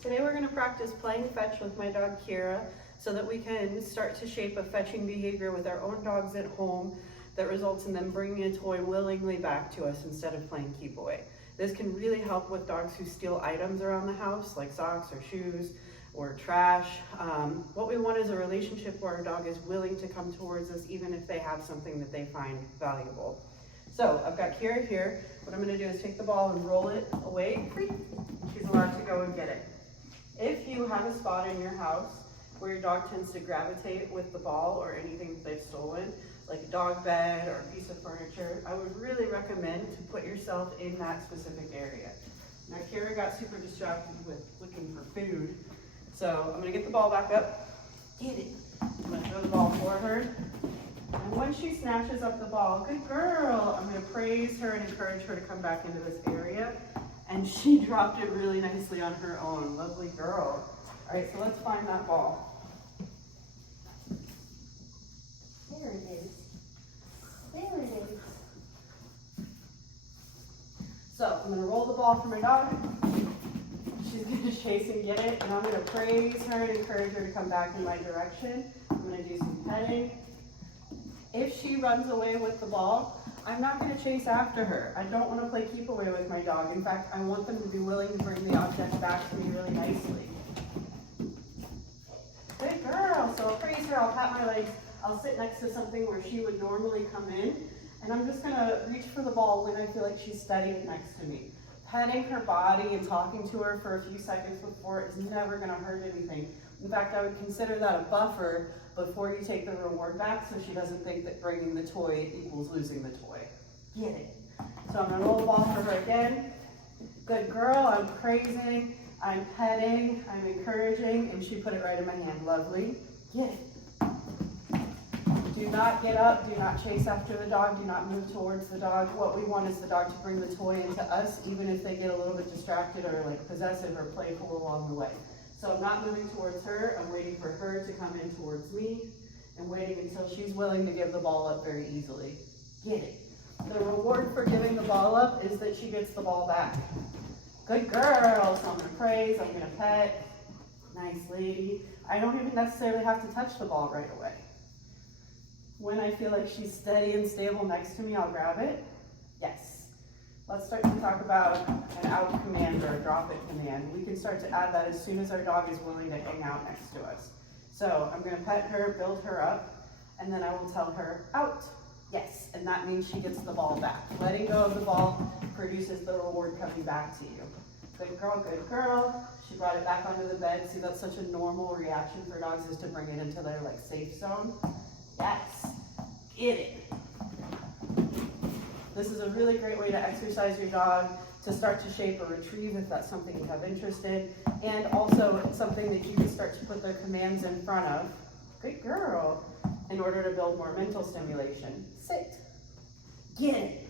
Today we're going to practice playing fetch with my dog Kira so that we can start to shape a fetching behavior with our own dogs at home that results in them bringing a toy willingly back to us instead of playing keep away. This can really help with dogs who steal items around the house like socks or shoes or trash. What we want is a relationship where our dog is willing to come towards us even if they have something that they find valuable. So I've got Kira here. What I'm going to do is take the ball and roll it away. She's allowed to go and get it. If you have a spot in your house where your dog tends to gravitate with the ball or anything that they've stolen, like a dog bed or a piece of furniture, I would really recommend to put yourself in that specific area. Now Kira got super distracted with looking for food, so I'm going to get the ball back up. Get it. I'm going to throw the ball for her. And when she snatches up the ball, good girl, I'm going to praise her and encourage her to come back into this area. And she dropped it really nicely on her own. Lovely girl. All right, so let's find that ball. There it is. There it is. So I'm going to roll the ball for my dog. She's going to chase and get it, and I'm going to praise her and encourage her to come back in my direction. I'm going to do some petting. If she runs away with the ball, I'm not going to chase after her. I don't want to play keep away with my dog. In fact, I want them to be willing to bring the object back to me really nicely. Good girl. So I'll praise her, I'll pat my legs, I'll sit next to something where she would normally come in, and I'm just going to reach for the ball when I feel like she's steady next to me. Petting her body and talking to her for a few seconds before is never going to hurt anything. In fact, I would consider that a buffer before you take the reward back so she doesn't think that bringing the toy equals losing the toy. Get it. So I'm going to roll the ball for her again. Good girl. I'm praising, I'm petting, I'm encouraging, and she put it right in my hand. Lovely. Get it. Do not get up. Do not chase after the dog. Do not move towards the dog. What we want is the dog to bring the toy into us, even if they get a little bit distracted or like possessive or playful along the way. So I'm not moving towards her. I'm waiting for her to come in towards me and waiting until she's willing to give the ball up very easily. Get it. The reward for giving the ball up is that she gets the ball back. Good girl. So I'm going to praise. I'm going to pet. Nice lady. I don't even necessarily have to touch the ball right away. When I feel like she's steady and stable next to me, I'll grab it. Yes. Let's start to talk about an out command or a drop it command. We can start to add that as soon as our dog is willing to hang out next to us. So I'm going to pet her, build her up, and then I will tell her out. Yes, and that means she gets the ball back. Letting go of the ball produces the reward coming back to you. Good girl, good girl. She brought it back onto the bed. See, that's such a normal reaction for dogs, is to bring it into their like safe zone. Yes, get it. This is a really great way to exercise your dog, to start to shape or retrieve if that's something you have interest in, and also it's something that you can start to put their commands in front of. Good girl. In order to build more mental stimulation. Sit. Get it.